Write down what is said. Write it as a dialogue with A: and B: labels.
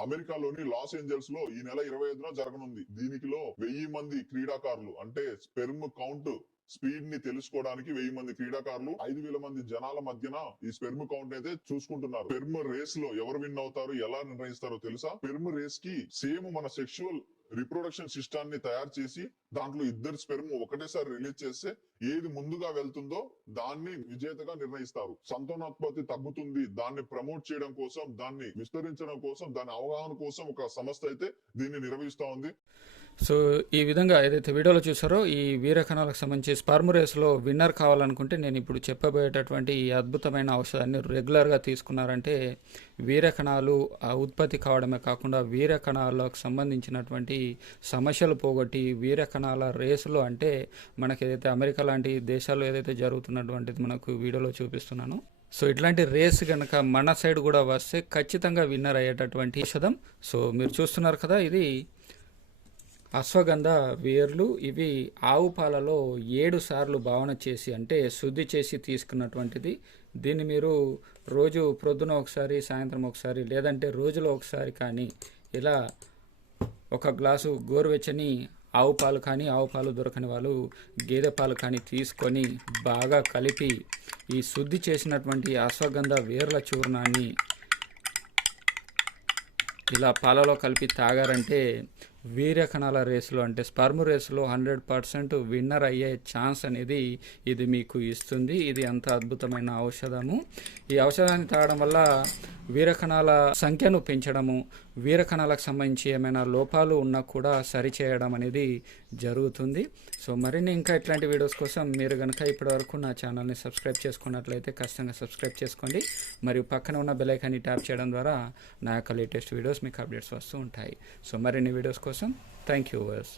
A: అమెరికాలోని లాస్ ఏంజల్స్లో ఈ నెల ఇరవై ఐదున జరగనుంది. దీనికిలో వెయ్యి మంది క్రీడాకారులు అంటే స్పెర్మ్ కౌంట్ స్పీడ్ని తెలుసుకోవడానికి వెయ్యి మంది క్రీడాకారులు ఐదు వేల మంది జనాల మధ్యన ఈ స్పెర్మ్ కౌంట్ అయితే చూసుకుంటున్నారు. స్పెర్మ్ రేస్లో ఎవరు విన్ అవుతారు ఎలా నిర్ణయిస్తారో తెలుసా? స్పెర్మ్ రేస్కి సేమ్ మన సెక్షువల్ రిప్రొడక్షన్ సిస్టాన్ని తయారు చేసి దాంట్లో ఇద్దరు స్పెర్మ్ ఒకటేసారి రిలీజ్ చేస్తే ఏది ముందుగా వెళ్తుందో దాన్ని విజేతగా నిర్ణయిస్తారు. సంతానోత్పత్తి తగ్గుతుంది. దాన్ని ప్రమోట్ చేయడం కోసం దాన్ని విస్తరించడం కోసం దాని అవగాహన కోసం ఒక సంస్థ అయితే దీన్ని నిర్వహిస్తా ఉంది.
B: సో ఈ విధంగా ఏదైతే వీడియోలో చూసారో ఈ వీరకణాలకు సంబంధించి స్పర్మ్ రేస్లో విన్నర్ కావాలనుకుంటే నేను ఇప్పుడు చెప్పబోయేటటువంటి ఈ అద్భుతమైన ఔషధాన్ని రెగ్యులర్గా తీసుకున్నారంటే వీరకణాలు ఆ ఉత్పత్తి కావడమే కాకుండా వీరకణాలకు సంబంధించినటువంటి సమస్యలు పోగొట్టి వీరకణాల రేసులు అంటే మనకి ఏదైతే అమెరికా లాంటి దేశాల్లో ఏదైతే జరుగుతున్నటువంటిది మనకు వీడియోలో చూపిస్తున్నాను. సో ఇట్లాంటి రేస్ కనుక మన సైడ్ కూడా వస్తే ఖచ్చితంగా విన్నర్ అయ్యేటటువంటి ఔషధం. సో మీరు చూస్తున్నారు కదా ఇది అశ్వగంధ వేర్లు. ఇవి ఆవు పాలలో ఏడు సార్లు భావన చేసి అంటే శుద్ధి చేసి తీసుకున్నటువంటిది. దీన్ని మీరు రోజు ప్రొద్దున ఒకసారి సాయంత్రం ఒకసారి లేదంటే రోజులో ఒకసారి కానీ ఇలా ఒక గ్లాసు గోరువెచ్చని ఆవు పాలు కానీ ఆవు పాలు దొరకని వాళ్ళు గేదె పాలు కానీ తీసుకొని బాగా కలిపి ఈ శుద్ధి చేసినటువంటి అశ్వగంధ వేర్ల చూర్ణాన్ని ఇలా పాలలో కలిపి తాగారంటే వీర్యకణాల రేసులో అంటే స్పర్మ్ రేసులో హండ్రెడ్ పర్సెంట్ విన్నర్ అయ్యే ఛాన్స్ అనేది ఇది మీకు ఇస్తుంది. ఇది అంత అద్భుతమైన ఔషధము. ఈ ఔషధాన్ని తాగడం వల్ల వీరకణాల సంఖ్యను పెంచడము వీరకణాలకు సంబంధించి ఏమైనా లోపాలు ఉన్నా కూడా సరిచేయడం అనేది జరుగుతుంది. సో మరిన్ని ఇంకా ఇట్లాంటి వీడియోస్ కోసం మీరు కనుక ఇప్పటివరకు నా ఛానల్ని సబ్స్క్రైబ్ చేసుకున్నట్లయితే ఖచ్చితంగా సబ్స్క్రైబ్ చేసుకోండి. మరియు పక్కన ఉన్న బెలైకాన్ని ట్యాప్ చేయడం ద్వారా నా యొక్క లేటెస్ట్ వీడియోస్ మీకు అప్డేట్స్ వస్తూ ఉంటాయి. సో మరిన్ని వీడియోస్ కోసం థ్యాంక్ యూ వర్స్